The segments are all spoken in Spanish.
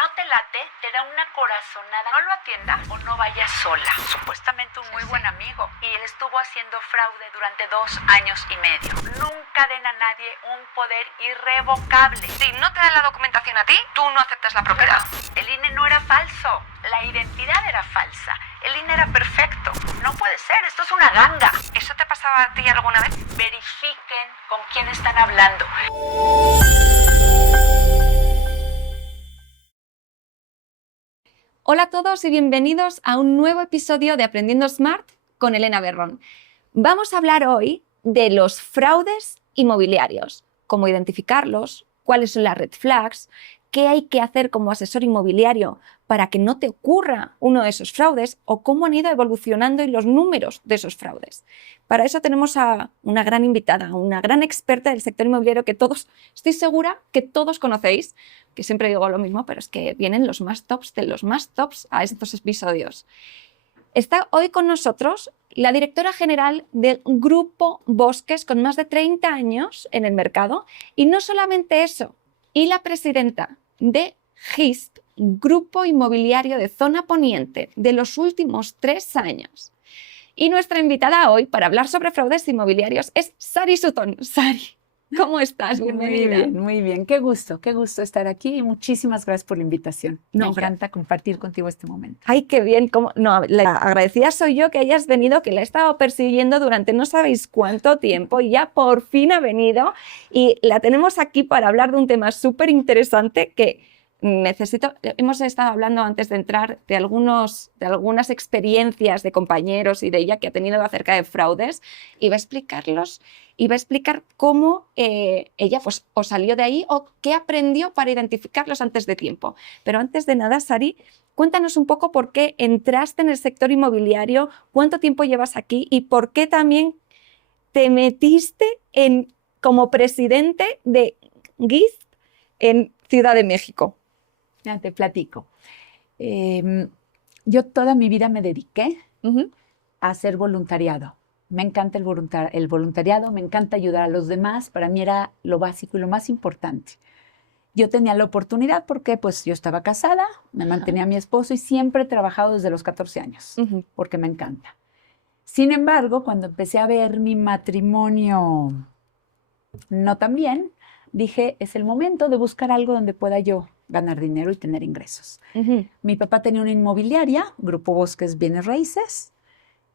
no te late, te da una corazonada. No lo atiendas o no vayas sola. Supuestamente un muy buen amigo. Y él estuvo haciendo fraude durante 2 años y medio. Nunca den a nadie un poder irrevocable. Si no te dan la documentación a ti, tú no aceptas la propiedad. El INE no era falso. La identidad era falsa. El INE era perfecto. No puede ser, esto es una ganga. ¿Eso te pasaba a ti alguna vez? Verifiquen con quién están hablando. Hola a todos y bienvenidos a un nuevo episodio de Aprendiendo Smart con Elena Berrón. Vamos a hablar hoy de los fraudes inmobiliarios, cómo identificarlos, cuáles son las red flags, qué hay que hacer como asesor inmobiliario para que no te ocurra uno de esos fraudes o cómo han ido evolucionando y los números de esos fraudes. Para eso tenemos a una gran invitada, una gran experta del sector inmobiliario que todos, estoy segura que todos conocéis, que siempre digo lo mismo, pero es que vienen los más tops de los más tops a estos episodios. Está hoy con nosotros la directora general del Grupo Bosques, con más de 30 años en el mercado, y no solamente eso, y la presidenta de GIST, Grupo Inmobiliario de Zona Poniente, de los últimos 3 años. Y nuestra invitada hoy para hablar sobre fraudes inmobiliarios es Sari Sutton. Sari, ¿cómo estás? Bienvenida. Muy bien. Qué gusto estar aquí y muchísimas gracias por la invitación. Me encanta compartir contigo este momento. Ay, qué bien. No, la agradecida soy yo que hayas venido, que la he estado persiguiendo durante no sabéis cuánto tiempo y ya por fin ha venido y la tenemos aquí para hablar de un tema súper interesante que hemos estado hablando antes de entrar de algunas experiencias de compañeros y de ella que ha tenido acerca de fraudes y va a explicar cómo ella pues, o salió de ahí o qué aprendió para identificarlos antes de tiempo. Pero antes de nada, Sari, cuéntanos un poco por qué entraste en el sector inmobiliario, cuánto tiempo llevas aquí y por qué también te metiste como presidente de GIST en Ciudad de México. Ya te platico. Yo toda mi vida me dediqué a hacer voluntariado. Me encanta el voluntariado, me encanta ayudar a los demás. Para mí era lo básico y lo más importante. Yo tenía la oportunidad porque pues, yo estaba casada, me mantenía a mi esposo y siempre he trabajado desde los 14 años, porque me encanta. Sin embargo, cuando empecé a ver mi matrimonio no tan bien, dije, es el momento de buscar algo donde pueda yo ganar dinero y tener ingresos. Mi papá tenía una inmobiliaria, Grupo Bosques Bienes Raíces,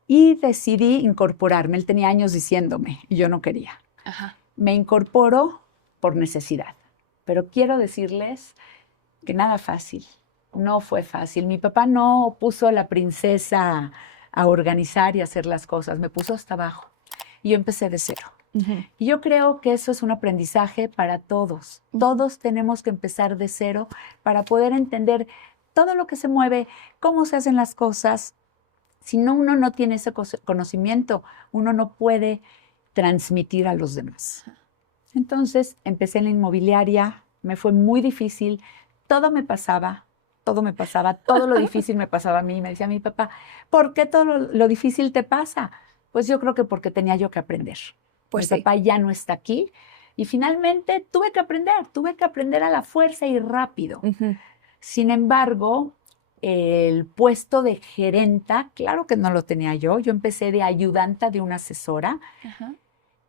y decidí incorporarme. Él tenía años diciéndome, y yo no quería. Me incorporo por necesidad. Pero quiero decirles que nada fácil, no fue fácil. Mi papá no puso a la princesa a organizar y hacer las cosas, me puso hasta abajo. Y yo empecé de cero. Y yo creo que eso es un aprendizaje para todos. Todos tenemos que empezar de cero para poder entender todo lo que se mueve, cómo se hacen las cosas. Si no, uno no tiene ese conocimiento, uno no puede transmitir a los demás. Entonces, empecé en la inmobiliaria, me fue muy difícil, todo lo difícil me pasaba a mí. Me decía mi papá, ¿por qué todo lo difícil te pasa? Pues yo creo que porque tenía yo que aprender. Pues mi papá ya no está aquí y finalmente tuve que aprender a la fuerza y rápido. Sin embargo, el puesto de gerenta, claro que no lo tenía yo. Yo empecé de ayudanta de una asesora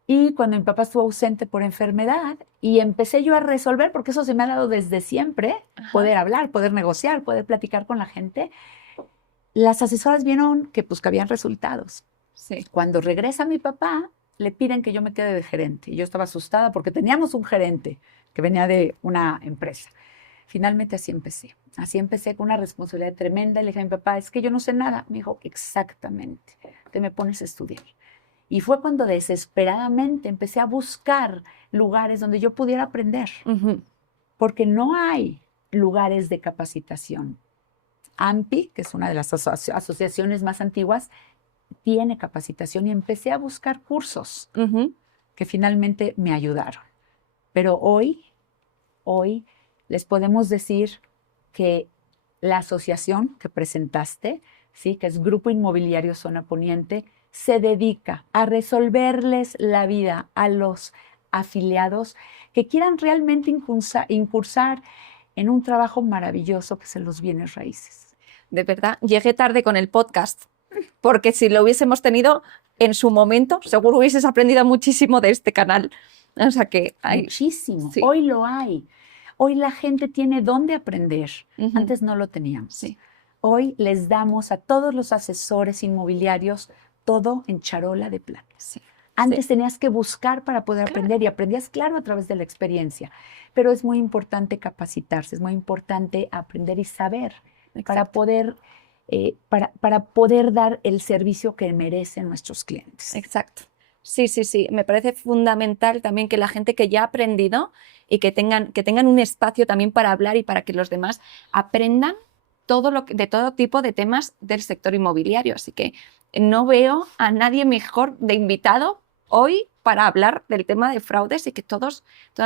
y cuando mi papá estuvo ausente por enfermedad y empecé yo a resolver, porque eso se me ha dado desde siempre, poder hablar, poder negociar, poder platicar con la gente, las asesoras vieron que pues que habían resultados. Cuando regresa mi papá, le piden que yo me quede de gerente. Y yo estaba asustada porque teníamos un gerente que venía de una empresa. Finalmente así empecé con una responsabilidad tremenda. Y le dije a mi papá, es que yo no sé nada. Me dijo, exactamente, te me pones a estudiar. Y fue cuando desesperadamente empecé a buscar lugares donde yo pudiera aprender. Porque no hay lugares de capacitación. AMPI, que es una de las asociaciones más antiguas, tiene capacitación y empecé a buscar cursos que finalmente me ayudaron. Pero hoy les podemos decir que la asociación que presentaste, ¿sí? Que es Grupo Inmobiliario Zona Poniente, se dedica a resolverles la vida a los afiliados que quieran realmente incursar en un trabajo maravilloso que son los bienes raíces. De verdad, llegué tarde con el podcast, porque si lo hubiésemos tenido en su momento, seguro hubieses aprendido muchísimo de este canal. O sea que hay Muchísimo. Sí. Hoy lo hay. Hoy la gente tiene dónde aprender. Ujú. Antes no lo teníamos. Sí. Hoy les damos a todos los asesores inmobiliarios todo en charola de plata. Sí. Antes tenías que buscar para poder aprender y aprendías, claro, a través de la experiencia. Pero es muy importante capacitarse, es muy importante aprender y saber para Exacto. poder, para poder dar el servicio que merecen nuestros clientes. Exacto. Sí, sí, sí. Me parece fundamental también que la gente que ya ha aprendido y que tengan un espacio también para hablar y para que los demás aprendan de todo tipo de temas del sector inmobiliario. Así que no veo a nadie mejor de invitado hoy para hablar del tema de fraudes y que toda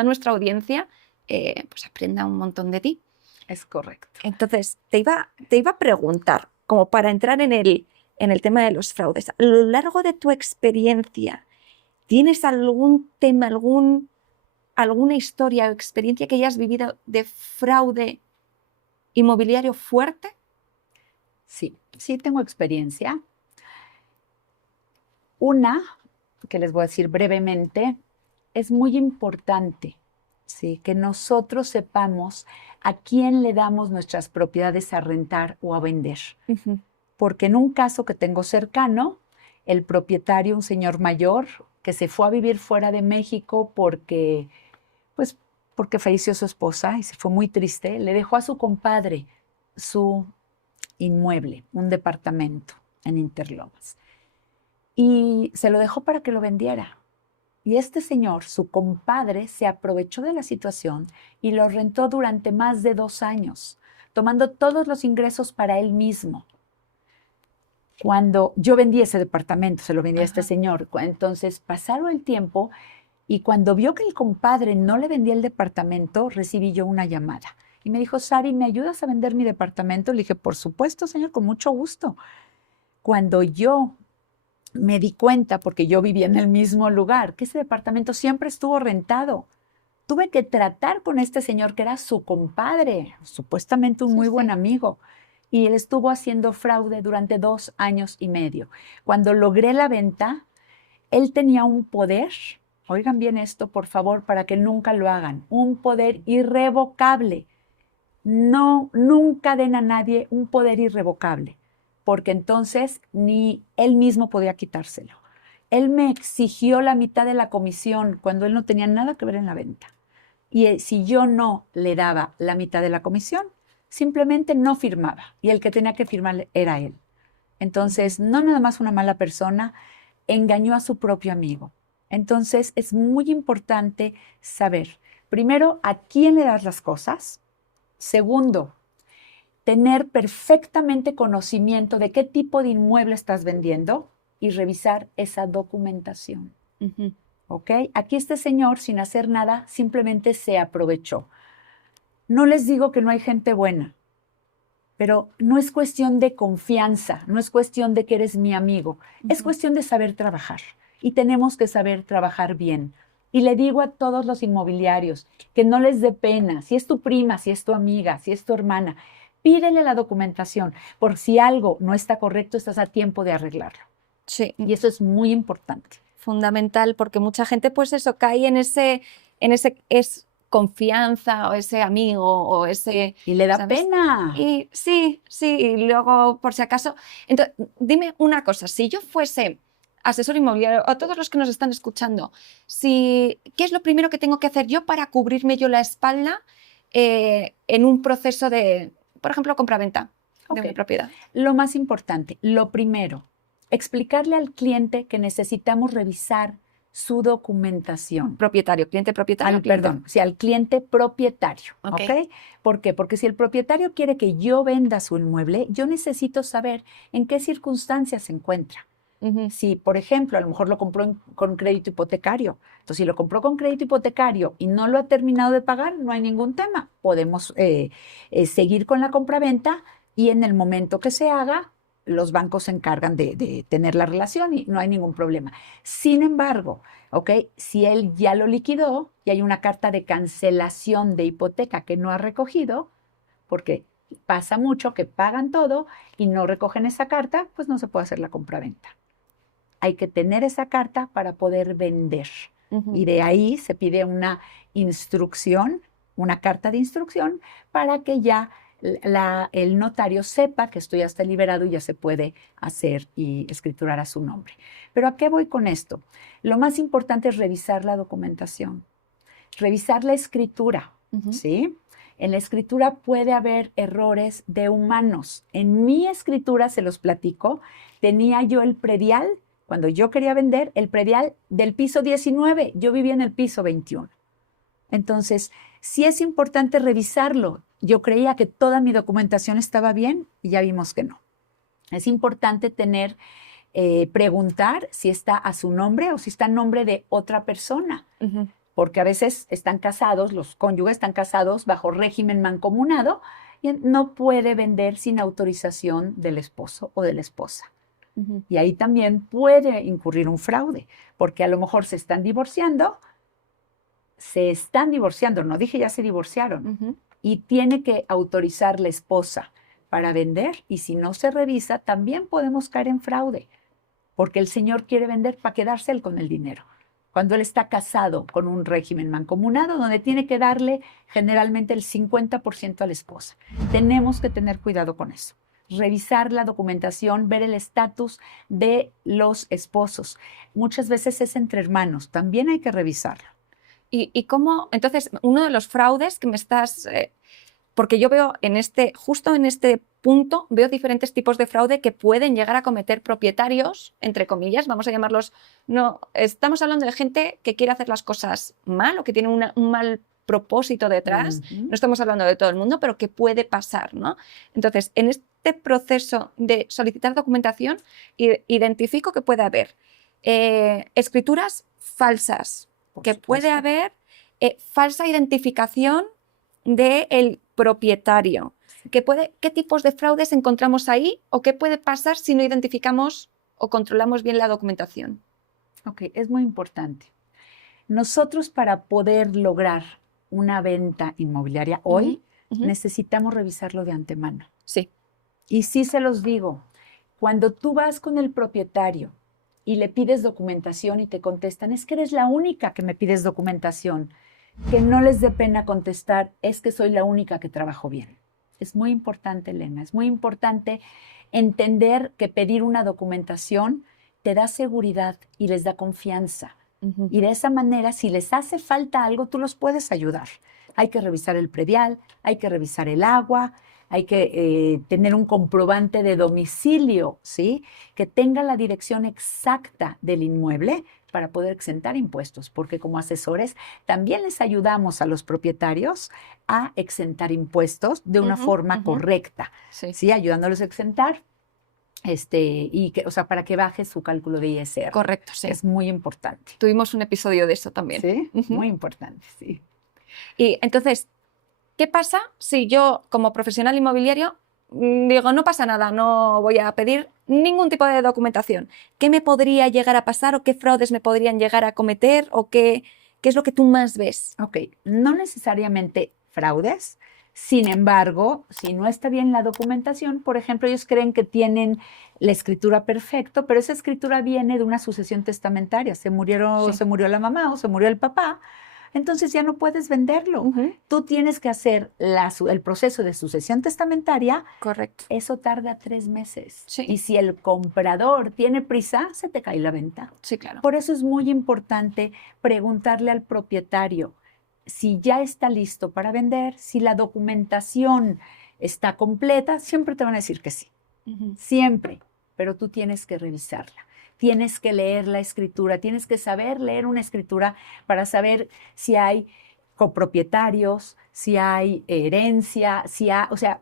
nuestra audiencia pues aprenda un montón de ti. Es correcto. Entonces, te iba a preguntar, como para entrar en el tema de los fraudes, a lo largo de tu experiencia, ¿tienes algún tema, alguna historia o experiencia que hayas vivido de fraude inmobiliario fuerte? Sí, sí tengo experiencia. Una, que les voy a decir brevemente, es muy importante, ¿sí?, que nosotros sepamos a quién le damos nuestras propiedades a rentar o a vender. Uh-huh. Porque en un caso que tengo cercano, el propietario, un señor mayor, que se fue a vivir fuera de México porque falleció su esposa y se fue muy triste, le dejó a su compadre su inmueble, un departamento en Interlomas. Y se lo dejó para que lo vendiera. Y este señor, su compadre, se aprovechó de la situación y lo rentó durante más de 2 años, tomando todos los ingresos para él mismo. Cuando yo vendí ese departamento, se lo vendí a este señor. Entonces pasaron el tiempo y cuando vio que el compadre no le vendía el departamento, recibí yo una llamada. Y me dijo, Sari, ¿me ayudas a vender mi departamento? Le dije, por supuesto, señor, con mucho gusto. Cuando yo me di cuenta, porque yo vivía en el mismo lugar, que ese departamento siempre estuvo rentado, tuve que tratar con este señor que era su compadre, supuestamente un muy buen amigo, y él estuvo haciendo fraude durante 2 años y medio. Cuando logré la venta, él tenía un poder, oigan bien esto, por favor, para que nunca lo hagan, un poder irrevocable. No, nunca den a nadie un poder irrevocable, porque entonces ni él mismo podía quitárselo. Él me exigió la mitad de la comisión cuando él no tenía nada que ver en la venta. Y si yo no le daba la mitad de la comisión, simplemente no firmaba. Y el que tenía que firmar era él. Entonces, no nada más una mala persona, engañó a su propio amigo. Entonces, es muy importante saber, primero, a quién le das las cosas. Segundo, tener perfectamente conocimiento de qué tipo de inmueble estás vendiendo y revisar esa documentación. Uh-huh. ¿Ok? Aquí este señor, sin hacer nada, simplemente se aprovechó. No les digo que no hay gente buena, pero no es cuestión de confianza, no es cuestión de que eres mi amigo, es cuestión de saber trabajar y tenemos que saber trabajar bien. Y le digo a todos los inmobiliarios que no les dé pena, si es tu prima, si es tu amiga, si es tu hermana, pídele la documentación, por si algo no está correcto, estás a tiempo de arreglarlo. Sí. Y eso es muy importante. Fundamental, porque mucha gente pues eso cae en ese es confianza o ese amigo o ese... Y le da ¿sabes? pena. Y sí, y luego por si acaso... Entonces, dime una cosa, si yo fuese asesor inmobiliario, a todos los que nos están escuchando, ¿qué es lo primero que tengo que hacer yo para cubrirme yo la espalda en un proceso de, por ejemplo, compraventa de mi propiedad? Lo más importante, lo primero, explicarle al cliente que necesitamos revisar su documentación. Cliente propietario. Perdón, sí, al cliente propietario. Ok. ¿Ok? ¿Por qué? Porque si el propietario quiere que yo venda su inmueble, yo necesito saber en qué circunstancias se encuentra. Uh-huh. Si, por ejemplo, a lo mejor lo compró con crédito hipotecario. Entonces, si lo compró con crédito hipotecario y no lo ha terminado de pagar, no hay ningún tema. Podemos seguir con la compraventa y en el momento que se haga, los bancos se encargan de tener la relación y no hay ningún problema. Sin embargo, ¿ok? Si él ya lo liquidó y hay una carta de cancelación de hipoteca que no ha recogido, porque pasa mucho que pagan todo y no recogen esa carta, pues no se puede hacer la compraventa. Hay que tener esa carta para poder vender. Y de ahí se pide una instrucción, una carta de instrucción, para que ya el notario sepa que esto ya está liberado y ya se puede hacer y escriturar a su nombre. Pero ¿a qué voy con esto? Lo más importante es revisar la documentación, revisar la escritura, ¿sí? En la escritura puede haber errores de humanos. En mi escritura, se los platico, tenía yo el predial, cuando yo quería vender, el predial del piso 19, yo vivía en el piso 21. Entonces, sí es importante revisarlo. Yo creía que toda mi documentación estaba bien y ya vimos que no. Es importante preguntar si está a su nombre o si está a nombre de otra persona. Porque a veces están casados, los cónyuges están casados bajo régimen mancomunado y no puede vender sin autorización del esposo o de la esposa. Y ahí también puede incurrir un fraude, porque a lo mejor se están divorciando, no dije ya se divorciaron, y tiene que autorizar la esposa para vender, y si no se revisa, también podemos caer en fraude, porque el señor quiere vender para quedarse él con el dinero. Cuando él está casado con un régimen mancomunado, donde tiene que darle generalmente el 50% a la esposa. Tenemos que tener cuidado con eso. Revisar la documentación, ver el estatus de los esposos. Muchas veces es entre hermanos, también hay que revisarlo. ¿Y cómo? Entonces, uno de los fraudes que me estás... porque yo veo justo en este punto, veo diferentes tipos de fraude que pueden llegar a cometer propietarios, entre comillas, vamos a llamarlos. No, estamos hablando de gente que quiere hacer las cosas mal o que tiene un mal propósito detrás. No estamos hablando de todo el mundo, pero que puede pasar, ¿no? Entonces, en este proceso de solicitar documentación, identifico que puede haber escrituras falsas, que puede haber falsa identificación del propietario. ¿Qué tipos de fraudes encontramos ahí o qué puede pasar si no identificamos o controlamos bien la documentación? Ok, es muy importante. Nosotros, para poder lograr una venta inmobiliaria hoy, necesitamos revisarlo de antemano. Sí. Y sí se los digo, cuando tú vas con el propietario y le pides documentación y te contestan, es que eres la única que me pides documentación, que no les dé pena contestar, es que soy la única que trabajo bien. Es muy importante, Elena, es muy importante entender que pedir una documentación te da seguridad y les da confianza. Y de esa manera, si les hace falta algo, tú los puedes ayudar. Hay que revisar el predial, hay que revisar el agua, hay que tener un comprobante de domicilio, ¿sí? Que tenga la dirección exacta del inmueble para poder exentar impuestos, porque como asesores también les ayudamos a los propietarios a exentar impuestos de una forma correcta, ¿sí? Ayudándolos a exentar. Para que baje su cálculo de ISR. Correcto, sí. Es muy importante. Tuvimos un episodio de eso también. Sí, muy importante, sí. Y entonces, ¿qué pasa si yo, como profesional inmobiliario, digo, no pasa nada, no voy a pedir ningún tipo de documentación? ¿Qué me podría llegar a pasar o qué fraudes me podrían llegar a cometer o qué es lo que tú más ves? Ok, no necesariamente fraudes. Sin embargo, si no está bien la documentación, por ejemplo, ellos creen que tienen la escritura perfecta, pero esa escritura viene de una sucesión testamentaria. Se murió la mamá o se murió el papá, entonces ya no puedes venderlo. Tú tienes que hacer el proceso de sucesión testamentaria. Correcto. Eso tarda 3 meses. Sí. Y si el comprador tiene prisa, se te cae la venta. Sí, claro. Por eso es muy importante preguntarle al propietario si ya está listo para vender, si la documentación está completa. Siempre te van a decir que sí, siempre, pero tú tienes que revisarla. Tienes que leer la escritura, tienes que saber leer una escritura para saber si hay copropietarios, si hay herencia,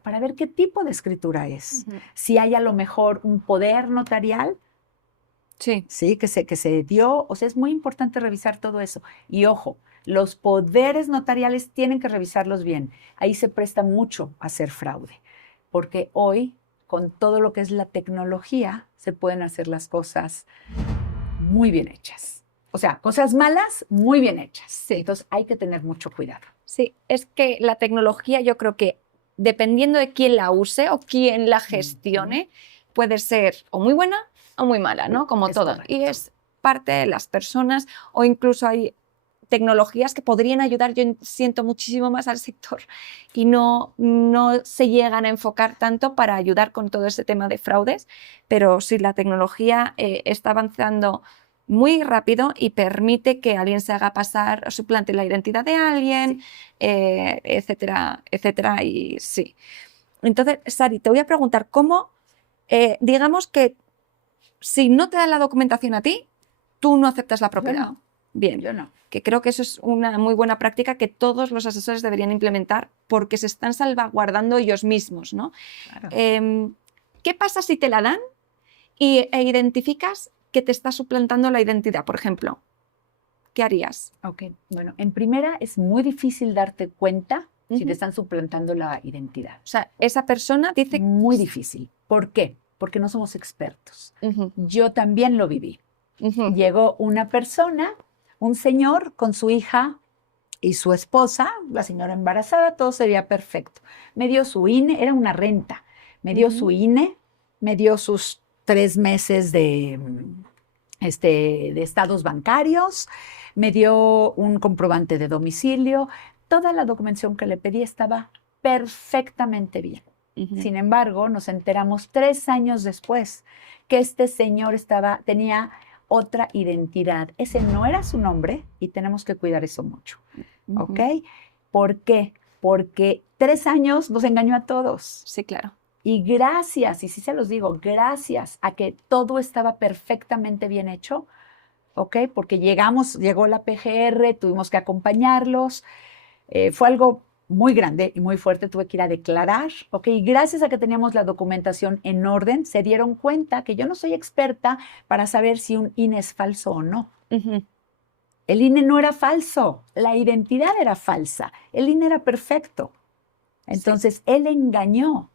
para ver qué tipo de escritura es. Si hay a lo mejor un poder notarial, sí, que se dio. O sea, es muy importante revisar todo eso. Y ojo, los poderes notariales tienen que revisarlos bien. Ahí se presta mucho a hacer fraude, porque hoy con todo lo que es la tecnología, se pueden hacer las cosas muy bien hechas. O sea, cosas malas, muy bien hechas. Sí. Entonces hay que tener mucho cuidado. Sí, es que la tecnología yo creo que dependiendo de quién la use o quién la gestione, puede ser o muy buena o muy mala, ¿no? Como Es todo. correcto. Y es parte de las personas o incluso hay tecnologías que podrían ayudar, yo siento muchísimo más al sector y no se llegan a enfocar tanto para ayudar con todo ese tema de fraudes, pero sí, la tecnología está avanzando muy rápido y permite que alguien se haga pasar o suplante la identidad de alguien, etcétera, etcétera, y sí. Entonces, Sari, te voy a preguntar cómo, digamos que si no te dan la documentación a ti, tú no aceptas la propiedad. no. Bien, Yo no. que creo que eso es una muy buena práctica que todos los asesores deberían implementar porque se están salvaguardando ellos mismos, ¿no? Claro. ¿Qué pasa si te la dan e identificas que te está suplantando la identidad, por ejemplo? ¿Qué harías? Ok, bueno, en primera es muy difícil darte cuenta si Ujú. te están suplantando la identidad. O sea, esa persona dice... Muy difícil. ¿Por qué? Porque no somos expertos. Ujú, Yo también lo viví. ujú, Llegó una persona, un señor con su hija y su esposa, la señora embarazada, todo se veía perfecto. Me dio su INE, era una renta. Me dio su INE, me dio sus 3 meses de estados bancarios, me dio un comprobante de domicilio. Toda la documentación que le pedí estaba perfectamente bien. ujú. Sin embargo, nos enteramos 3 años después que este señor tenía otra identidad. Ese no era su nombre y tenemos que cuidar eso mucho. ¿Ok? ¿Por qué? Porque 3 años nos engañó a todos. Sí, claro. Y gracias, y sí se los digo, gracias a que todo estaba perfectamente bien hecho, ¿ok? Porque llegó la PGR, tuvimos que acompañarlos, fue algo muy grande y muy fuerte, tuve que ir a declarar, ¿ok? Y gracias a que teníamos la documentación en orden, se dieron cuenta que yo no soy experta para saber si un INE es falso o no. Ujú. El INE no era falso, la identidad era falsa, el INE era perfecto. Entonces, él engañó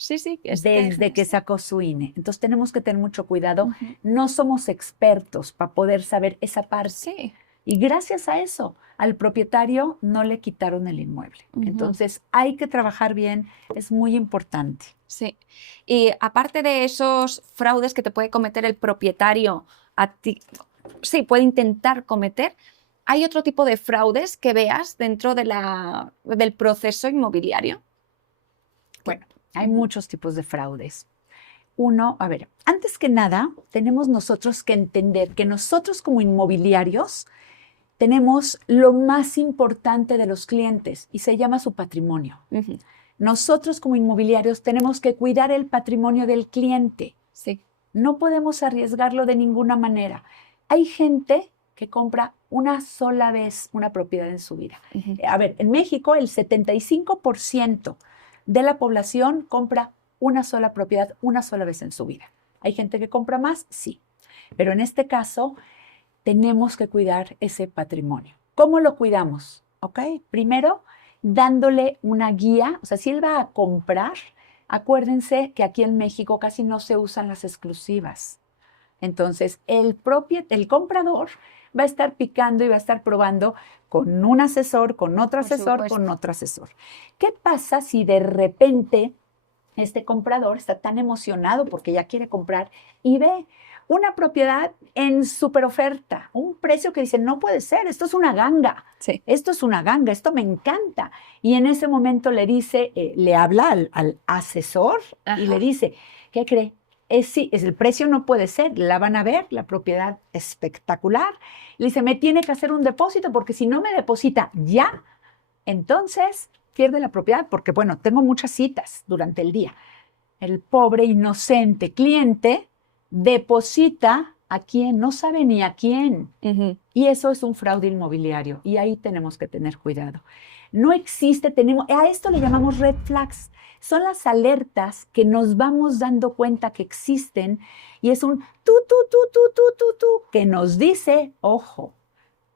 Sí, sí. desde que sacó su INE. Entonces, tenemos que tener mucho cuidado. Ujú. No somos expertos para poder saber esa parte. Sí. Y gracias a eso, al propietario no le quitaron el inmueble. Ujú. Entonces, hay que trabajar bien, es muy importante. Sí. Y aparte de esos fraudes que te puede cometer el propietario a ti, sí, puede intentar cometer, ¿hay otro tipo de fraudes que veas dentro del proceso inmobiliario? Bueno, hay muchos tipos de fraudes. Uno, a ver, antes que nada, tenemos nosotros que entender que nosotros como inmobiliarios tenemos lo más importante de los clientes y se llama su patrimonio. Ujú. Nosotros como inmobiliarios tenemos que cuidar el patrimonio del cliente. Sí. No podemos arriesgarlo de ninguna manera. Hay gente que compra una sola vez una propiedad en su vida. Ujú. A ver, en México el 75% de la población compra una sola propiedad una sola vez en su vida. ¿Hay gente que compra más? Sí. Pero en este caso tenemos que cuidar ese patrimonio. ¿Cómo lo cuidamos? ¿Ok? Primero, dándole una guía. O sea, si él va a comprar, acuérdense que aquí en México casi no se usan las exclusivas. Entonces, el comprador va a estar picando y va a estar probando con un asesor, con otro Por asesor, supuesto. con otro asesor. ¿Qué pasa si de repente este comprador está tan emocionado porque ya quiere comprar y ve una propiedad en super oferta, un precio que dice, no puede ser, esto es una ganga, Sí. esto es una ganga, esto me encanta? Y en ese momento le dice, le habla al asesor y le Ajá. dice, ¿qué cree? Sí, el precio no puede ser, la van a ver, la propiedad espectacular. Le dice, me tiene que hacer un depósito porque si no me deposita ya, entonces pierde la propiedad porque, bueno, tengo muchas citas durante el día. El pobre inocente cliente deposita a quien no sabe ni a quién. Ujú. Y eso es un fraude inmobiliario y ahí tenemos que tener cuidado. No existe, a esto le llamamos red flags. Son las alertas que nos vamos dando cuenta que existen y es un tú, que nos dice, ojo,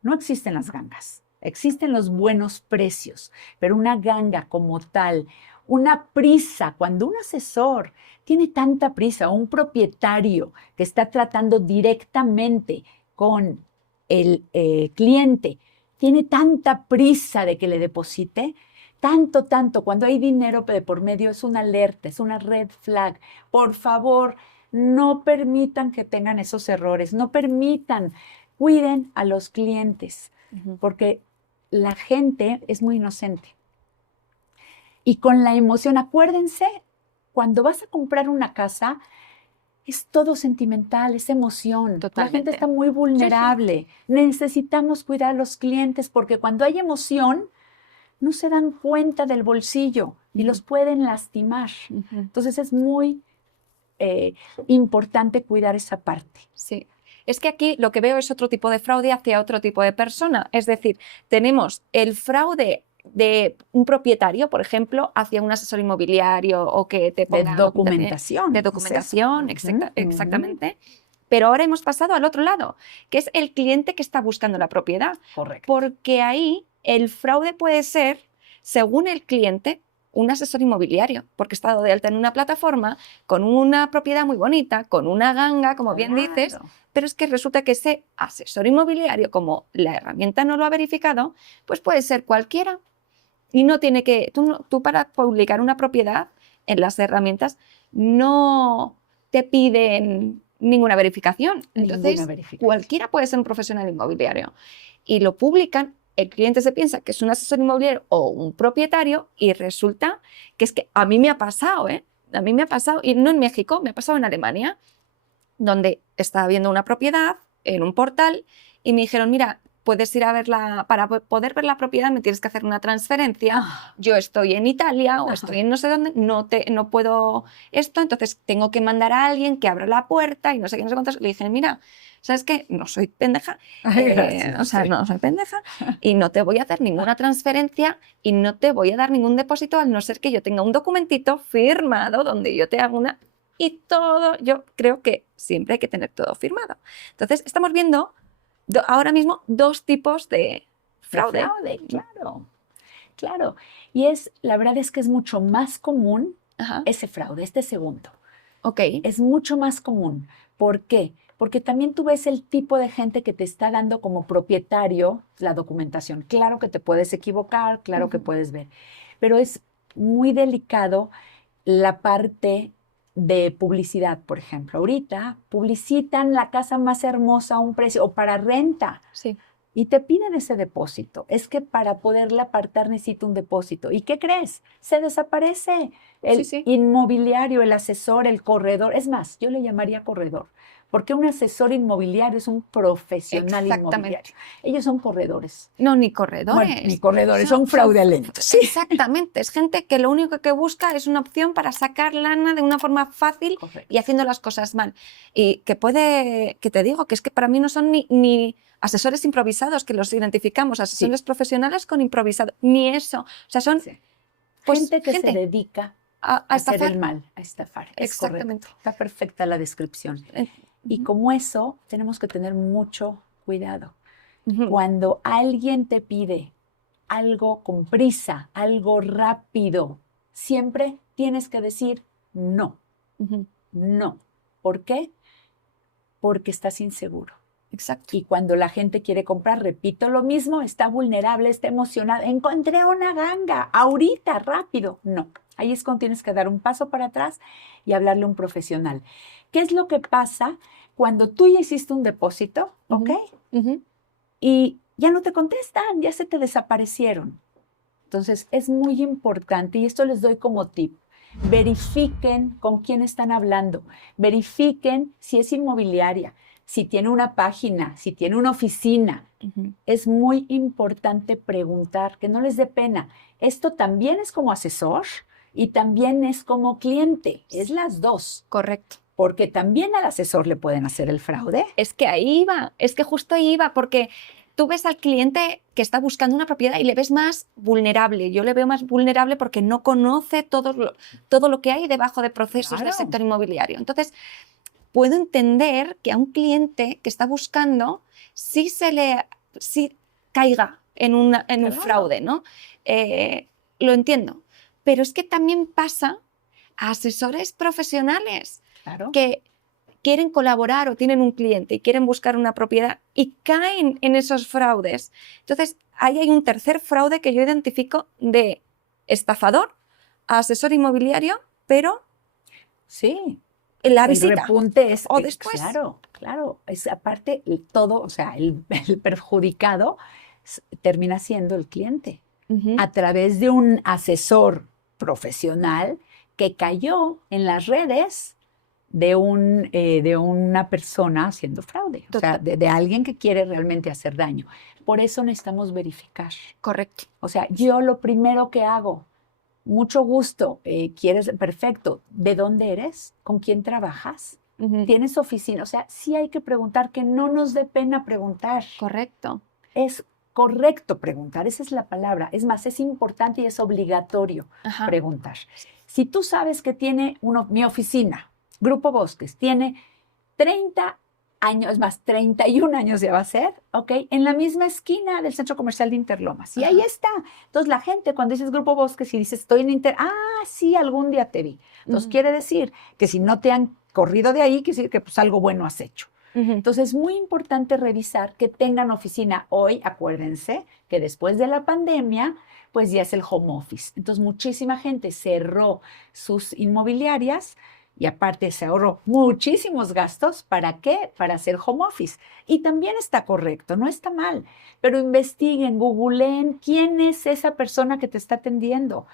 no existen las gangas, existen los buenos precios, pero una ganga como tal, una prisa. Cuando un asesor tiene tanta prisa, o un propietario que está tratando directamente con el cliente, tiene tanta prisa de que le deposite, tanto, cuando hay dinero de por medio es una alerta, es una red flag. Por favor, no permitan que tengan esos errores, no permitan, cuiden a los clientes, porque la gente es muy inocente. Y con la emoción, acuérdense, cuando vas a comprar una casa, es todo sentimental, es emoción. Totalmente. La gente está muy vulnerable. Necesitamos cuidar a los clientes porque cuando hay emoción, no se dan cuenta del bolsillo y los pueden lastimar. Entonces es muy importante cuidar esa parte. Sí. Es que aquí lo que veo es otro tipo de fraude hacia otro tipo de persona. Es decir, tenemos el fraude de un propietario, por ejemplo, hacia un asesor inmobiliario o que te ponga De documentación. De documentación, exactamente. Pero ahora hemos pasado al otro lado, que es el cliente que está buscando la propiedad. Correcto. Porque ahí el fraude puede ser, según el cliente, un asesor inmobiliario, porque está dado de alta en una plataforma con una propiedad muy bonita, con una ganga, como bien dices, pero es que resulta que ese asesor inmobiliario, como la herramienta no lo ha verificado, pues puede ser cualquiera. Y no tiene que, tú para publicar una propiedad en las herramientas no te piden ninguna verificación. Entonces, cualquiera puede ser un profesional inmobiliario. Y lo publican, el cliente se piensa que es un asesor inmobiliario o un propietario y resulta que es que a mí me ha pasado, A mí me ha pasado, y no en México, me ha pasado en Alemania, donde estaba viendo una propiedad en un portal y me dijeron, mira, puedes ir a verla, para poder ver la propiedad me tienes que hacer una transferencia, yo estoy en Italia o estoy en no sé dónde, no puedo esto, entonces tengo que mandar a alguien que abra la puerta y no sé qué, no sé cuántos. Le dije, mira, ¿sabes qué? No soy pendeja, no soy pendeja y no te voy a hacer ninguna transferencia y no te voy a dar ningún depósito al no ser que yo tenga un documentito firmado donde yo te hago una... Y todo, yo creo que siempre hay que tener todo firmado. Entonces, estamos viendo ahora mismo dos tipos de fraude. Claro. Y la verdad es que es mucho más común ese fraude, este segundo. Ok. Es mucho más común. ¿Por qué? Porque también tú ves el tipo de gente que te está dando como propietario la documentación. Claro que te puedes equivocar, claro que puedes ver, pero es muy delicado la parte de publicidad, por ejemplo. Ahorita publicitan la casa más hermosa a un precio o para renta. Sí. Y te piden ese depósito. Es que para poderla apartar necesito un depósito. ¿Y qué crees? Se desaparece el inmobiliario, el asesor, el corredor. Es más, yo le llamaría corredor, porque un asesor inmobiliario es un profesional inmobiliario. Ellos son corredores. No, ni corredores. Bueno, ni corredores, son fraudulentos. Sí. Exactamente. Es gente que lo único que busca es una opción para sacar lana de una forma fácil. Correcto. Y haciendo las cosas mal. Y que te digo, que es que para mí no son ni asesores improvisados, que los identificamos, asesores profesionales con improvisado, ni eso. O sea, son pues, gente que se dedica a hacer el mal, a estafar. Exactamente. Está perfecta la descripción. Y como eso, tenemos que tener mucho cuidado. Cuando alguien te pide algo con prisa, algo rápido, siempre tienes que decir no. No. ¿Por qué? Porque estás inseguro. Exacto. Y cuando la gente quiere comprar, repito lo mismo, está vulnerable, está emocionada. Encontré una ganga, ahorita, rápido. No, ahí es cuando tienes que dar un paso para atrás y hablarle a un profesional. ¿Qué es lo que pasa cuando tú ya hiciste un depósito, y ya no te contestan, ya se te desaparecieron? Entonces, es muy importante, y esto les doy como tip, verifiquen con quién están hablando, verifiquen si es inmobiliaria, si tiene una página, si tiene una oficina. Es muy importante preguntar, que no les dé pena. Esto también es como asesor y también es como cliente. Es las dos. Correcto. Porque también al asesor le pueden hacer el fraude. Es que ahí iba, es que justo ahí iba, porque tú ves al cliente que está buscando una propiedad y le ves más vulnerable. Yo le veo más vulnerable porque no conoce todo lo que hay debajo de procesos del sector inmobiliario. Entonces, puedo entender que a un cliente que está buscando sí caiga en un fraude, ¿no? Lo entiendo. Pero es que también pasa a asesores profesionales Claro. que quieren colaborar o tienen un cliente y quieren buscar una propiedad y caen en esos fraudes. Entonces, ahí hay un tercer fraude que yo identifico de estafador a asesor inmobiliario, pero Sí. en la El visita. repunte es, o después. claro, es aparte todo, o sea, el perjudicado termina siendo el cliente Ujú. a través de un asesor profesional que cayó en las redes de una persona haciendo fraude, o sea, Total. de alguien que quiere realmente hacer daño. Por eso necesitamos verificar. Correcto. O sea, yo lo primero que hago, mucho gusto, ¿quieres? Perfecto. ¿De dónde eres? ¿Con quién trabajas? Ujú. ¿Tienes oficina? O sea, sí hay que preguntar, que no nos dé pena preguntar. Correcto. Es correcto preguntar, esa es la palabra. Es más, es importante y es obligatorio Ajá. preguntar. Si tú sabes que tiene mi oficina, Grupo Bosques, tiene 30 años, es más, 31 años ya va a ser, ¿ok? En la misma esquina del Centro Comercial de Interlomas. Y ahí Ajá. está. Entonces, la gente, cuando dices Grupo Bosques y dices, estoy en sí, algún día te vi. Entonces, Ujú. quiere decir que si no te han corrido de ahí, quiere decir que pues algo bueno has hecho. Ujú. Entonces, es muy importante revisar que tengan oficina. Hoy, acuérdense que después de la pandemia, pues ya es el home office. Entonces, muchísima gente cerró sus inmobiliarias y aparte se ahorró muchísimos gastos. ¿Para qué? Para hacer home office. Y también está correcto, no está mal. Pero investiguen, googleen quién es esa persona que te está atendiendo.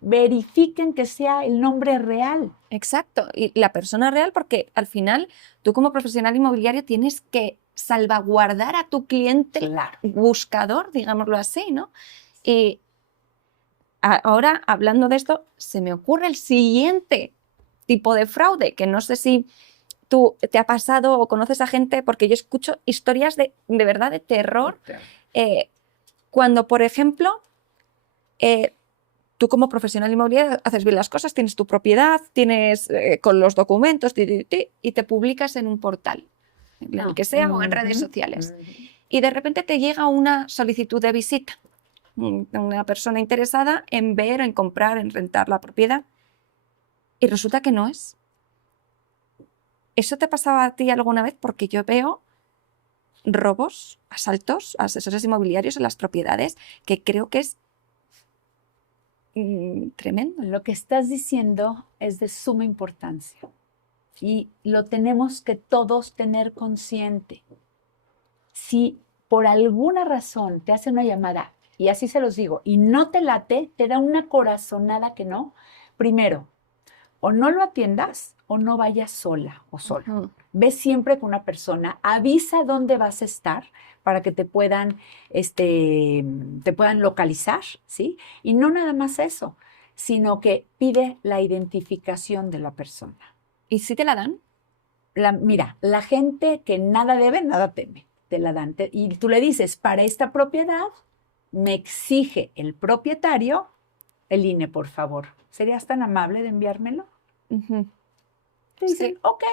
Verifiquen que sea el nombre real. Exacto. Y la persona real, porque al final tú como profesional inmobiliario tienes que salvaguardar a tu cliente Claro. buscador, digámoslo así, ¿no? Y ahora, hablando de esto, se me ocurre el siguiente tipo de fraude, que no sé si tú te ha pasado o conoces a gente, porque yo escucho historias de verdad de terror. Cuando, por ejemplo, tú como profesional inmobiliario haces bien las cosas, tienes tu propiedad, tienes con los documentos y te publicas en un portal, en el que sea, o en redes sociales. Y de repente te llega una solicitud de visita, una persona interesada en ver, en comprar, en rentar la propiedad, y resulta que no es. ¿Eso te pasaba a ti alguna vez? Porque yo veo robos, asaltos a asesores inmobiliarios en las propiedades, que creo que es tremendo. Lo que estás diciendo es de suma importancia y lo tenemos que todos tener consciente. Si por alguna razón te hace una llamada, y así se los digo, y no te late, te da una corazonada que no, primero, o no lo atiendas o no vayas sola o solo. Ujú. Ve siempre con una persona, avisa dónde vas a estar para que te puedan localizar, ¿sí? Y no nada más eso, sino que pide la identificación de la persona. ¿Y si te la dan? Mira, la gente que nada debe, nada teme, te la dan. Y tú le dices, para esta propiedad me exige el propietario el INE, por favor. ¿Serías tan amable de enviármelo? Ujú. Te dicen, Sí. ok.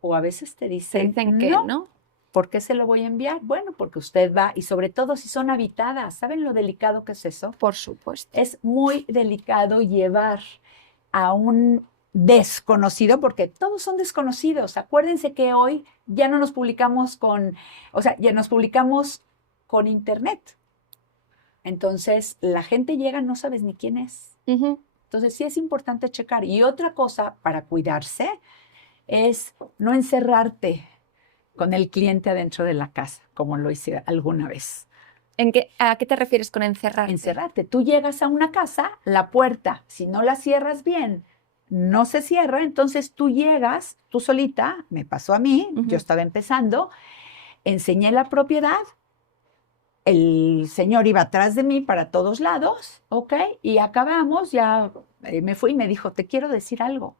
O a veces te Te dicen, dicen que no. ¿Por qué se lo voy a enviar? Bueno, porque usted va, y sobre todo si son habitadas, ¿saben lo delicado que es eso? Por supuesto. Es muy delicado llevar a un desconocido, porque todos son desconocidos. Acuérdense que hoy ya no nos publicamos ya nos publicamos con internet. Entonces, la gente llega, no sabes ni quién es. Ujú. Entonces, sí es importante checar. Y otra cosa para cuidarse es no encerrarte con el cliente adentro de la casa, como lo hice alguna vez. ¿A qué te refieres con encerrarte? Encerrarte. Tú llegas a una casa, la puerta, si no la cierras bien, no se cierra, entonces tú llegas, tú solita, me pasó a mí, Ujú. yo estaba empezando, enseñé la propiedad, el señor iba atrás de mí para todos lados, ¿ok? Y acabamos, ya me fui y me dijo, te quiero decir algo.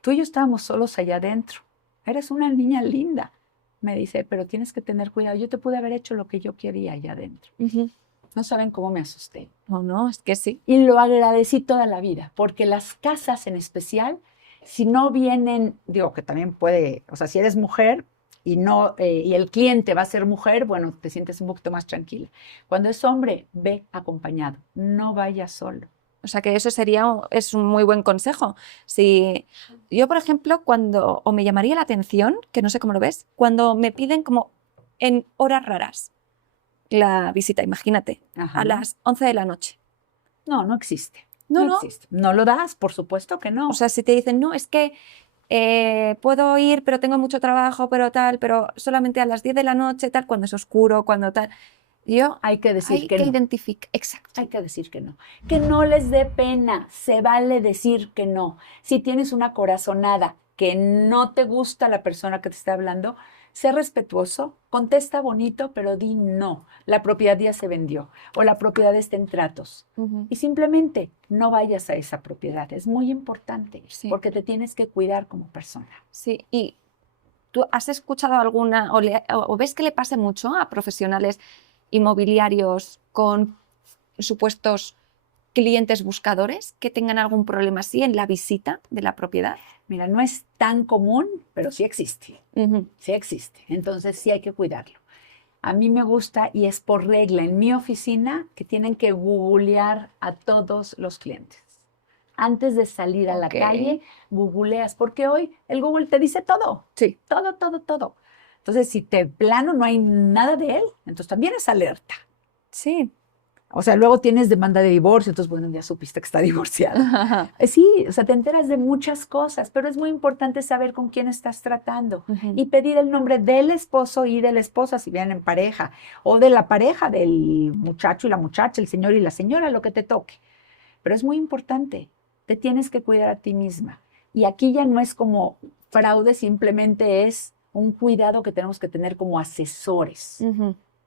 Tú y yo estábamos solos allá adentro. Eres una niña linda. Me dice, pero tienes que tener cuidado. Yo te pude haber hecho lo que yo quería allá adentro. Ujú. No saben cómo me asusté. No, es que sí. Y lo agradecí toda la vida, porque las casas en especial, si no vienen, digo que también puede, o sea, si eres mujer y no y el cliente va a ser mujer, bueno, te sientes un poquito más tranquila. Cuando es hombre, ve acompañado, no vayas solo. O sea que eso es un muy buen consejo. Si yo, por ejemplo, o me llamaría la atención, que no sé cómo lo ves, cuando me piden como en horas raras la visita, imagínate, Ajá. a las 11 de la noche. No, no existe. No, No existe. No lo das, por supuesto que no. O sea, si te dicen, no, es que puedo ir, pero tengo mucho trabajo, pero tal, pero solamente a las 10 de la noche, tal, cuando es oscuro, cuando tal. Yo hay que decir que no. identificar, exacto. Hay que decir que no. Que no les dé pena, se vale decir que no. Si tienes una corazonada que no te gusta la persona que te está hablando, sé respetuoso, contesta bonito, pero di no. La propiedad ya se vendió o la propiedad está en tratos. Y simplemente no vayas a esa propiedad. Es muy importante porque te tienes que cuidar como persona. Sí, y ¿tú has escuchado alguna o ves que le pase mucho a profesionales inmobiliarios con supuestos clientes buscadores que tengan algún problema así en la visita de la propiedad? Mira, no es tan común, pero sí existe. Sí existe. Entonces sí hay que cuidarlo. A mí me gusta y es por regla en mi oficina que tienen que googlear a todos los clientes. Antes de salir a la calle, googleas, porque hoy el Google te dice todo. Sí. Todo, todo, todo. Entonces, si de plano no hay nada de él, entonces también es alerta. Sí. O sea, luego tienes demanda de divorcio, entonces, bueno, ya supiste que está divorciado. Sí, o sea, te enteras de muchas cosas, pero es muy importante saber con quién estás tratando y pedir el nombre del esposo y de la esposa, si vienen en pareja, o de la pareja, del muchacho y la muchacha, el señor y la señora, lo que te toque. Pero es muy importante, te tienes que cuidar a ti misma. Y aquí ya no es como fraude, simplemente es un cuidado que tenemos que tener como asesores,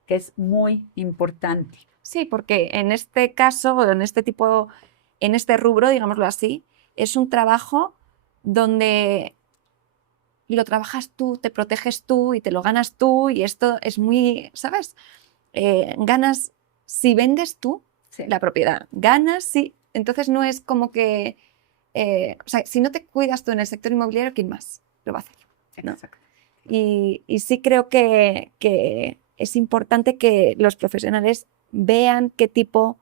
que es muy importante. Sí, porque en este caso, en este rubro, digámoslo así, es un trabajo donde lo trabajas tú, te proteges tú y te lo ganas tú y esto es muy, ¿sabes? Ganas si vendes tú la propiedad, ganas si... Entonces no es como que... o sea, si no te cuidas tú en el sector inmobiliario, ¿quién más lo va a hacer? ¿No? Exacto. Y sí creo que es importante que los profesionales vean qué tipo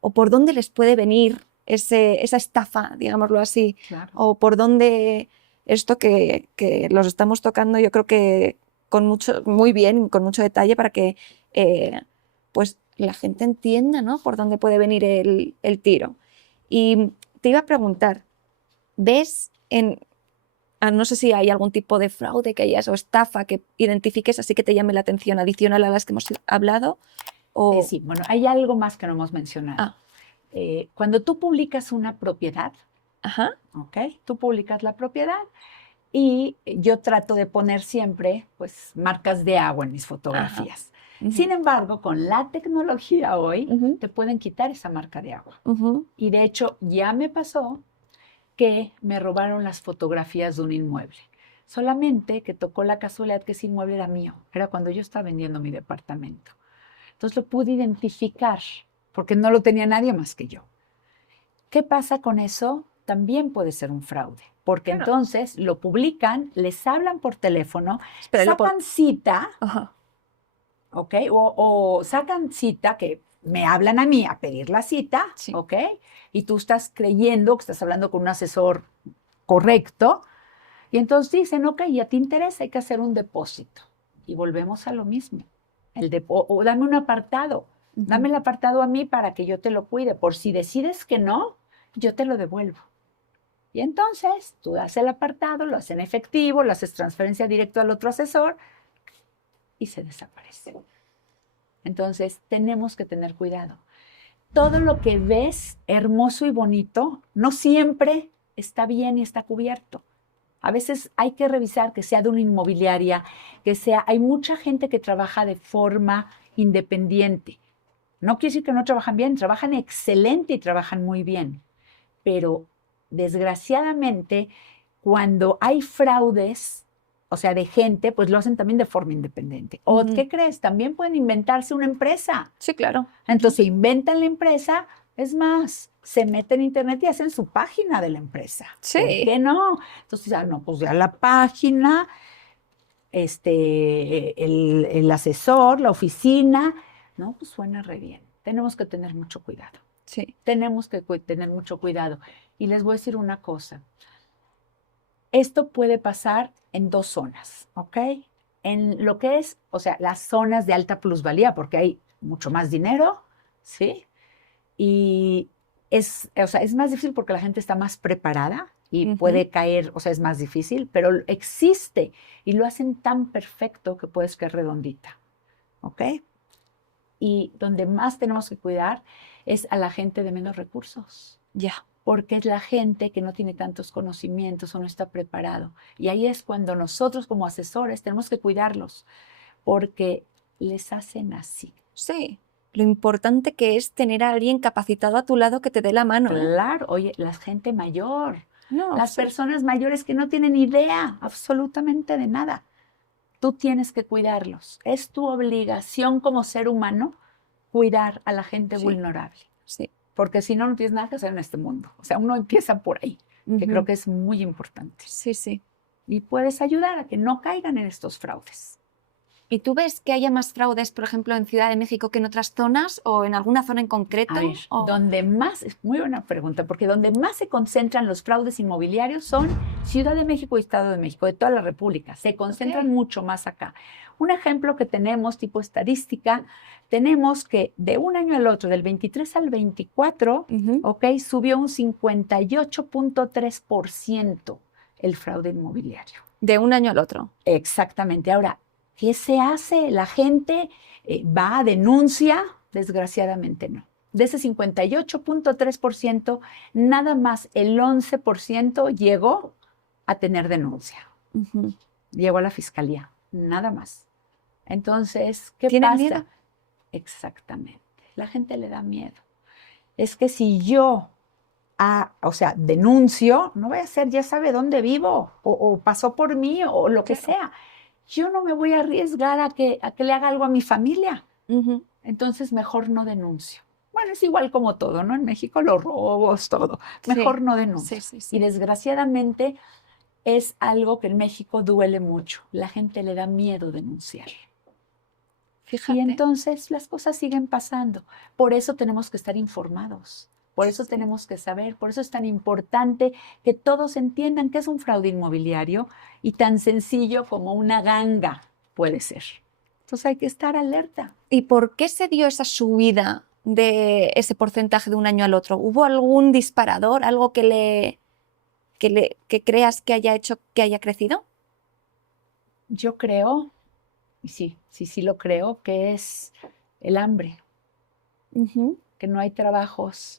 o por dónde les puede venir esa estafa, digámoslo así, o por dónde esto que los estamos tocando, yo creo que muy bien, con mucho detalle para que pues la gente entienda, ¿no?, por dónde puede venir el tiro. Y te iba a preguntar, ¿ves no sé si hay algún tipo de fraude que hayas o estafa que identifiques así que te llame la atención adicional a las que hemos hablado? Sí, bueno, hay algo más que no hemos mencionado. Cuando tú publicas una propiedad, tú publicas la propiedad y yo trato de poner siempre pues marcas de agua en mis fotografías. Sin embargo, con la tecnología hoy te pueden quitar esa marca de agua. Y de hecho ya me pasó que me robaron las fotografías de un inmueble. Solamente que tocó la casualidad que ese inmueble era mío. Era cuando yo estaba vendiendo mi departamento. Entonces lo pude identificar porque no lo tenía nadie más que yo. ¿Qué pasa con eso? También puede ser un fraude. Porque entonces lo publican, les hablan por teléfono, sacan cita, ¿ok? O sacan cita que me hablan a mí a pedir la cita, ¿ok? Y tú estás creyendo que estás hablando con un asesor correcto. Y entonces dicen, ok, ya te interesa, hay que hacer un depósito. Y volvemos a lo mismo. O dame un apartado. Dame el apartado a mí para que yo te lo cuide. Por si decides que no, yo te lo devuelvo. Y entonces tú das el apartado, lo haces en efectivo, lo haces transferencia directa al otro asesor y se desaparece. Entonces tenemos que tener cuidado. Todo lo que ves hermoso y bonito no siempre está bien y está cubierto. A veces hay que revisar que sea de una inmobiliaria, hay mucha gente que trabaja de forma independiente. No quiere decir que no trabajan bien, trabajan excelente y trabajan muy bien. Pero desgraciadamente, cuando hay fraudes, o sea, de gente, pues lo hacen también de forma independiente. ¿O qué crees? También pueden inventarse una empresa. Sí, claro. Entonces inventan la empresa, es más, se meten en internet y hacen su página de la empresa. Sí. ¿Por qué no? Entonces, pues ya la página, el asesor, la oficina, no, pues suena re bien. Tenemos que tener mucho cuidado. Sí. Tenemos que tener mucho cuidado. Y les voy a decir una cosa. Esto puede pasar en 2 zonas, ¿ok? En lo que es, o sea, las zonas de alta plusvalía, porque hay mucho más dinero, ¿sí? Y o sea, es más difícil porque la gente está más preparada y puede caer, o sea, es más difícil, pero existe y lo hacen tan perfecto que puedes caer redondita, ¿ok? Y donde más tenemos que cuidar es a la gente de menos recursos. Ya. Porque es la gente que no tiene tantos conocimientos o no está preparado. Y ahí es cuando nosotros como asesores tenemos que cuidarlos, porque les hacen así. Sí. Lo importante que es tener a alguien capacitado a tu lado que te dé la mano. Claro, oye, la gente mayor, No, las sí. personas mayores que no tienen idea absolutamente de nada. Tú tienes que cuidarlos. Es tu obligación como ser humano cuidar a la gente Sí. vulnerable. Sí. Porque si no, no tienes nada que hacer en este mundo. O sea, uno empieza por ahí, que creo que es muy importante. Sí, sí. Y puedes ayudar a que no caigan en estos fraudes. ¿Y tú ves que haya más fraudes, por ejemplo, en Ciudad de México que en otras zonas o en alguna zona en concreto? A ver, ¿O? donde más, es muy buena pregunta, porque donde más se concentran los fraudes inmobiliarios son Ciudad de México y Estado de México, de toda la República. Se concentran mucho más acá. Un ejemplo que tenemos, tipo estadística, tenemos que de un año al otro, del 23 al 24, ¿ok? Subió un 58.3% el fraude inmobiliario. De un año al otro. Exactamente. Ahora, ¿qué se hace? La gente va a denuncia, desgraciadamente no. De ese 58.3%, nada más el 11% llegó a tener denuncia. Llegó a la fiscalía, nada más. Entonces, ¿qué ¿Tienen pasa? miedo? Exactamente. La gente le da miedo. Es que si yo, o sea, denuncio, no voy a ser, ya sabe dónde vivo, o pasó por mí, o lo que sea. Yo no me voy a arriesgar a que le haga algo a mi familia. Entonces, mejor no denuncio. Bueno, es igual como todo, ¿no? En México los robos, todo. Mejor no denuncio. Sí. Y desgraciadamente es algo que en México duele mucho. La gente le da miedo denunciar. Fíjate. Y entonces las cosas siguen pasando. Por eso tenemos que estar informados. Por eso tenemos que saber, por eso es tan importante que todos entiendan qué es un fraude inmobiliario y tan sencillo como una ganga puede ser. Entonces hay que estar alerta. ¿Y por qué se dio esa subida de ese porcentaje de un año al otro? ¿Hubo algún disparador, algo que creas que haya hecho que haya crecido? Yo creo, y sí lo creo, que es el hambre, que no hay trabajos,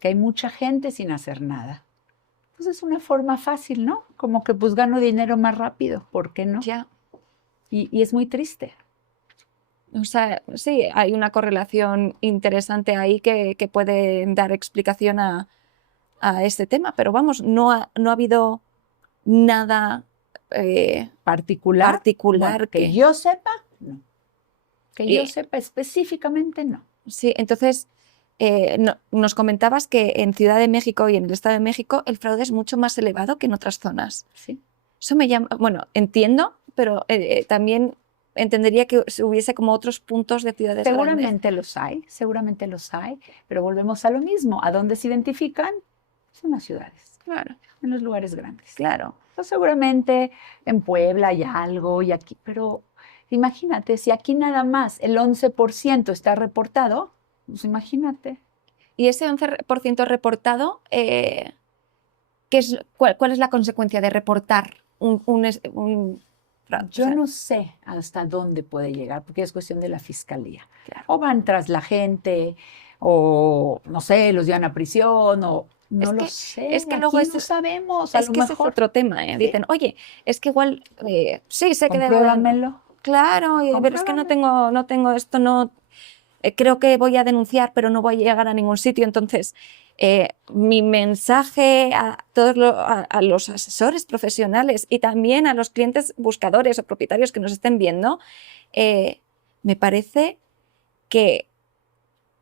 que hay mucha gente sin hacer nada. Pues es una forma fácil, ¿no? Como que pues gano dinero más rápido, ¿por qué no? Ya. Y es muy triste. O sea, sí, hay una correlación interesante ahí que puede dar explicación a este tema, pero vamos, no ha habido nada particular bueno, que yo sepa, no. Que yo sepa específicamente, no. Sí, entonces nos comentabas que en Ciudad de México y en el Estado de México el fraude es mucho más elevado que en otras zonas. Sí. Eso me llama, bueno, entiendo, pero también entendería que hubiese como otros puntos de ciudades seguramente grandes. Seguramente los hay, pero volvemos a lo mismo. ¿A dónde se identifican? En las ciudades. Claro. En los lugares grandes. Claro. Pues seguramente en Puebla hay algo y aquí, pero imagínate, si aquí nada más el 11% está reportado, pues imagínate. Y ese 11% reportado, ¿cuál es la consecuencia de reportar un fraude? Yo no sé hasta dónde puede llegar, porque es cuestión de la fiscalía. Claro. O van tras la gente, o no sé, los llevan a prisión, o no lo sé. Es que luego no sabemos. Es que ese es otro tema. ¿Eh? Dicen, oye, es que igual, sí, sé que debo. Compruébamelo. Claro, pero es que no tengo esto, no. Creo que voy a denunciar, pero no voy a llegar a ningún sitio. Entonces, mi mensaje a todos a los asesores profesionales y también a los clientes buscadores o propietarios que nos estén viendo, me parece que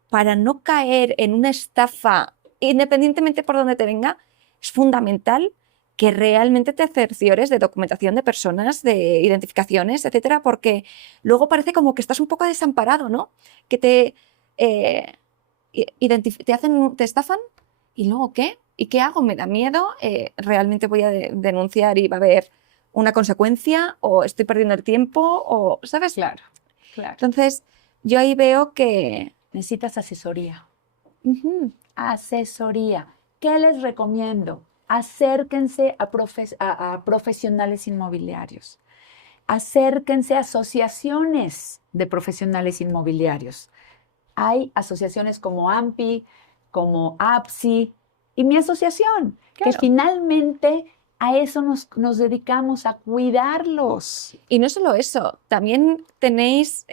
para no caer en una estafa, independientemente por dónde te venga, es fundamental que realmente te cerciores de documentación de personas, de identificaciones, etcétera, porque luego parece como que estás un poco desamparado, ¿no? Que te estafan y luego ¿qué? ¿Y qué hago? ¿Me da miedo? ¿Realmente voy a denunciar y va a haber una consecuencia? ¿O estoy perdiendo el tiempo? ¿O, sabes? Claro. Entonces, yo ahí veo que... Necesitas asesoría. Ujú. Asesoría. ¿Qué les recomiendo? Acérquense a profesionales inmobiliarios. Acérquense a asociaciones de profesionales inmobiliarios. Hay asociaciones como AMPI, como APSI y mi asociación, que finalmente a eso nos dedicamos, a cuidarlos. Y no solo eso, también tenéis...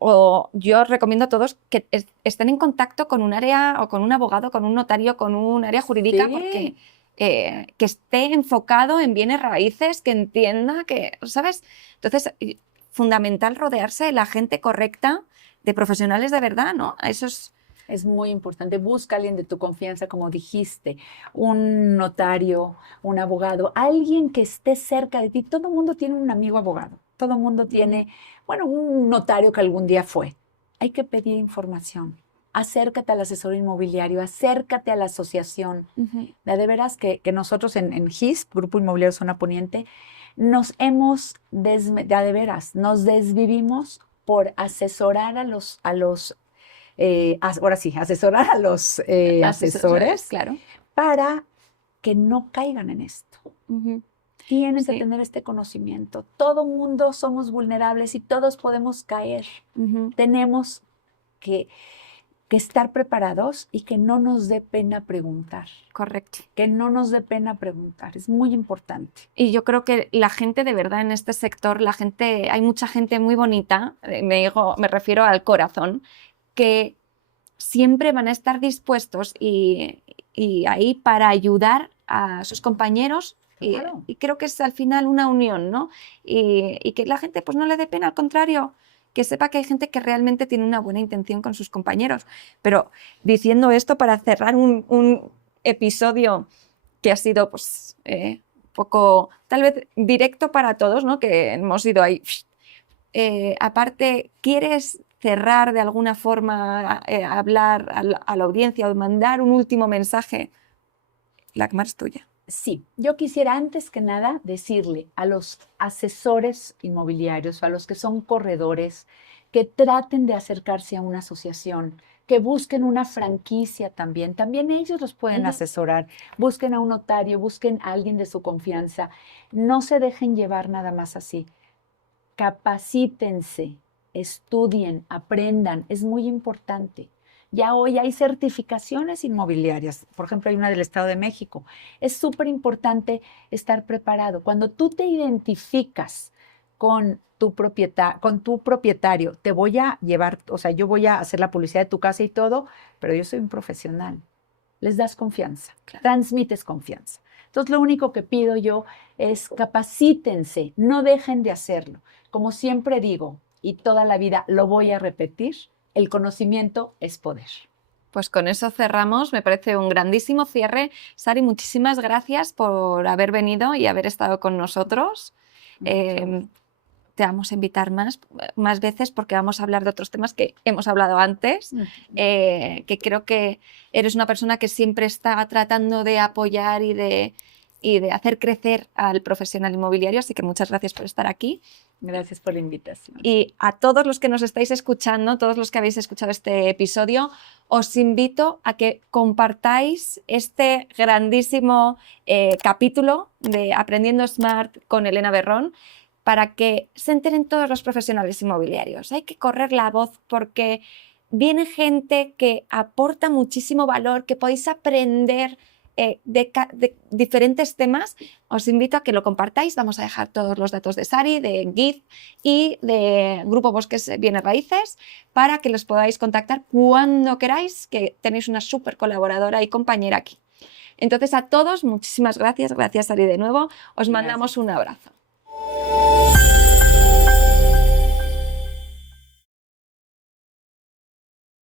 o yo recomiendo a todos que estén en contacto con un área o con un abogado, con un notario, con un área jurídica, porque que esté enfocado en bienes raíces, que entienda que, ¿sabes? Entonces, fundamental rodearse de la gente correcta, de profesionales de verdad, ¿no? Eso es muy importante. Busca a alguien de tu confianza, como dijiste, un notario, un abogado, alguien que esté cerca de ti. Todo el mundo tiene un amigo abogado. Todo el mundo tiene, bueno, un notario que algún día fue. Hay que pedir información. Acércate al asesor inmobiliario, acércate a la asociación. De veras que nosotros en GIS, Grupo Inmobiliario Zona Poniente, nos desvivimos por asesorar asesorar a los asesores, claro, para que no caigan en esto. Tienes que tener este conocimiento. Todo mundo somos vulnerables y todos podemos caer. Tenemos que estar preparados y que no nos dé pena preguntar. Correcto. Que no nos dé pena preguntar. Es muy importante. Y yo creo que la gente de verdad en este sector, hay mucha gente muy bonita, me refiero al corazón, que siempre van a estar dispuestos y ahí para ayudar a sus compañeros. Claro. Y creo que es al final una unión, ¿no? Y que la gente pues no le dé pena, al contrario, que sepa que hay gente que realmente tiene una buena intención con sus compañeros. Pero diciendo esto para cerrar un episodio que ha sido pues un poco tal vez directo para todos, ¿no? Que hemos ido ahí. Aparte, ¿quieres cerrar de alguna forma, hablar a la audiencia o mandar un último mensaje? La cámara es tuya. Sí, yo quisiera antes que nada decirle a los asesores inmobiliarios o a los que son corredores que traten de acercarse a una asociación, que busquen una franquicia también. También ellos los pueden asesorar. Busquen a un notario, busquen a alguien de su confianza. No se dejen llevar nada más así. Capacítense, estudien, aprendan. Es muy importante. Ya hoy hay certificaciones inmobiliarias. Por ejemplo, hay una del Estado de México. Es súper importante estar preparado. Cuando tú te identificas con tu propietario, te voy a llevar, o sea, yo voy a hacer la publicidad de tu casa y todo, pero yo soy un profesional. Les das confianza, transmites confianza. Entonces, lo único que pido yo es capacítense, no dejen de hacerlo. Como siempre digo, y toda la vida lo voy a repetir, el conocimiento es poder. Pues con eso cerramos, me parece un grandísimo cierre. Sari, muchísimas gracias por haber venido y haber estado con nosotros. Te vamos a invitar más veces porque vamos a hablar de otros temas que hemos hablado antes, que creo que eres una persona que siempre está tratando de apoyar y de hacer crecer al profesional inmobiliario, así que muchas gracias por estar aquí. Gracias por la invitación. Y a todos los que nos estáis escuchando, todos los que habéis escuchado este episodio, os invito a que compartáis este grandísimo capítulo de Aprendiendo Smart con Elena Berrón para que se enteren todos los profesionales inmobiliarios. Hay que correr la voz porque viene gente que aporta muchísimo valor, que podéis aprender de diferentes temas. Os invito a que lo compartáis. Vamos a dejar todos los datos de Sari, de GIF y de Grupo Bosques Bienes Raíces para que los podáis contactar cuando queráis, que tenéis una súper colaboradora y compañera aquí. Entonces, a todos, muchísimas gracias. Gracias, Sari, de nuevo. Os mandamos un abrazo.